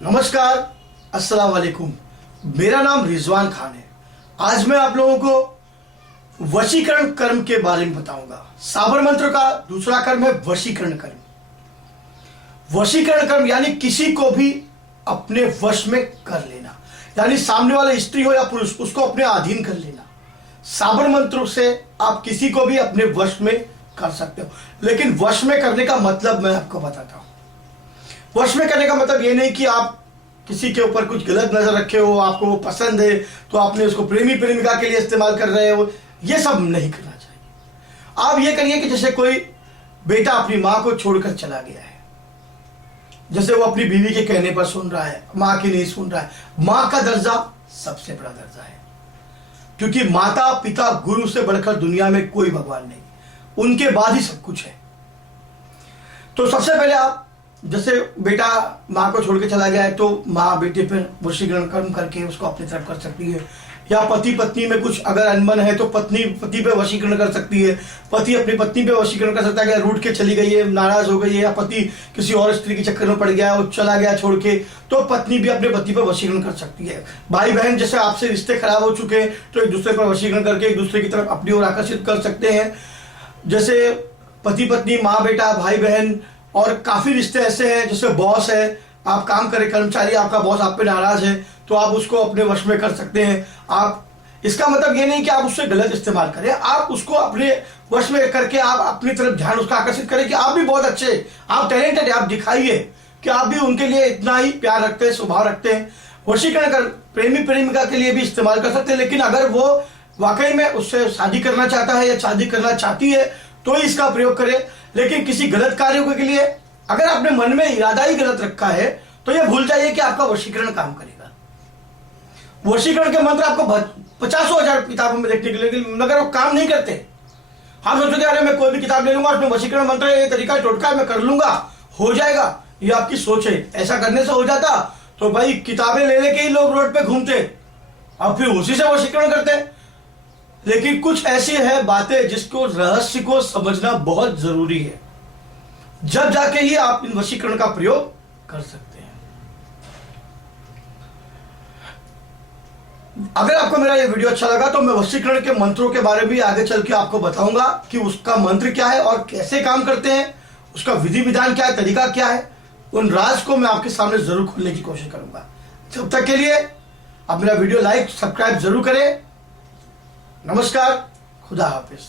नमस्कार, अस्सलाम वालेकुम। मेरा नाम रिजवान खान है। आज मैं आप लोगों को वशीकरण कर्म के बारे में बताऊंगा। साबर मंत्र का दूसरा कर्म है वशीकरण कर्म। वशीकरण कर्म यानी किसी को भी अपने वश में कर लेना, यानी सामने वाला स्त्री हो या पुरुष, उसको अपने अधीन कर लेना। साबर मंत्र से आप किसी को भी अपने वश में कर सकते हो, लेकिन वश में करने का मतलब मैं आपको बताता हूं। वश में करने का मतलब ये नहीं कि आप किसी के ऊपर कुछ गलत नजर रखे हो, आपको वो पसंद है तो आपने उसको प्रेमी प्रेमिका के लिए इस्तेमाल कर रहे हो, ये सब नहीं करना चाहिए। आप ये करिए कि जैसे कोई बेटा अपनी माँ को छोड़कर चला गया है, जैसे वो अपनी बीवी के कहने पर सुन रहा है, माँ की नहीं सुन रहा है। माँ का दर्जा सबसे बड़ा दर्जा है, क्योंकि माता पिता गुरु से बढ़कर दुनिया में कोई भगवान नहीं, उनके बाद ही सब कुछ है। तो सबसे पहले आप, जैसे बेटा माँ को छोड़ के चला गया है तो माँ बेटे पर वशीकरण कर्म करके उसको अपनी तरफ कर सकती है, या पति पत्नी में कुछ अगर अनबन है तो पत्नी पति पे वशीकरण कर सकती है, पति अपनी पत्नी पे वशीकरण कर सकता है कि रूठ के चली गई है, नाराज हो गई है, या पति किसी और स्त्री के चक्कर में पड़ गया है, वो चला गया छोड़ के, तो पत्नी भी अपने पति पर वशीकरण कर सकती है। भाई बहन जैसे आपसे रिश्ते खराब हो चुके हैं तो एक दूसरे पर वशीकरण करके एक दूसरे की तरफ अपनी ओर आकर्षित कर सकते हैं। जैसे पति पत्नी, माँ बेटा, भाई बहन, और काफी रिश्ते ऐसे हैं जैसे बॉस है, आप काम करें कर्मचारी, आपका बॉस आप पे नाराज है तो आप उसको अपने वश में कर सकते हैं। आप, इसका मतलब ये नहीं कि आप उससे गलत इस्तेमाल करें, आप उसको अपने वश में करके आप अपनी तरफ ध्यान उसका आकर्षित करें कि आप भी बहुत अच्छे, आप टैलेंटेड है, आप दिखाइए कि आप भी उनके लिए इतना ही प्यार रखते हैं, स्वभाव रखते हैं। वशीकरण कर प्रेमी प्रेमिका के लिए भी इस्तेमाल कर सकते हैं, लेकिन अगर वो वाकई में उससे शादी करना चाहता है या शादी करना चाहती है तो ही इसका प्रयोग करें। लेकिन किसी गलत कार्यों के लिए अगर आपने मन में इरादा ही गलत रखा है तो यह भूल जाइए कि आपका वशीकरण काम करेगा। वशीकरण के मंत्र आपको 50,000 किताबों में देखने के लिए, मगर वो काम नहीं करते। आप सोचोगे अरे मैं कोई भी किताब ले लूंगा, उसमें वशीकरण मंत्र ये तरीका टोटका मैं कर लूंगा, हो जाएगा। ये आपकी सोच है। ऐसा करने से हो जाता तो भाई किताबें ले लेके ही लोग रोड पे घूमते और फिर उसी से वशीकरण करते। लेकिन कुछ ऐसी है बातें जिसको रहस्य को समझना बहुत जरूरी है, जब जाके ही आप इन वशीकरण का प्रयोग कर सकते हैं। अगर आपको मेरा ये वीडियो अच्छा लगा तो मैं वशीकरण के मंत्रों के बारे में आगे चल के आपको बताऊंगा कि उसका मंत्र क्या है और कैसे काम करते हैं, उसका विधि विधान क्या है, तरीका क्या है। उन राज को मैं आपके सामने जरूर खोलने की कोशिश करूंगा। जब तक के लिए आप मेरा वीडियो लाइक सब्सक्राइब जरूर करें। नमस्कार, खुदा हाफिज।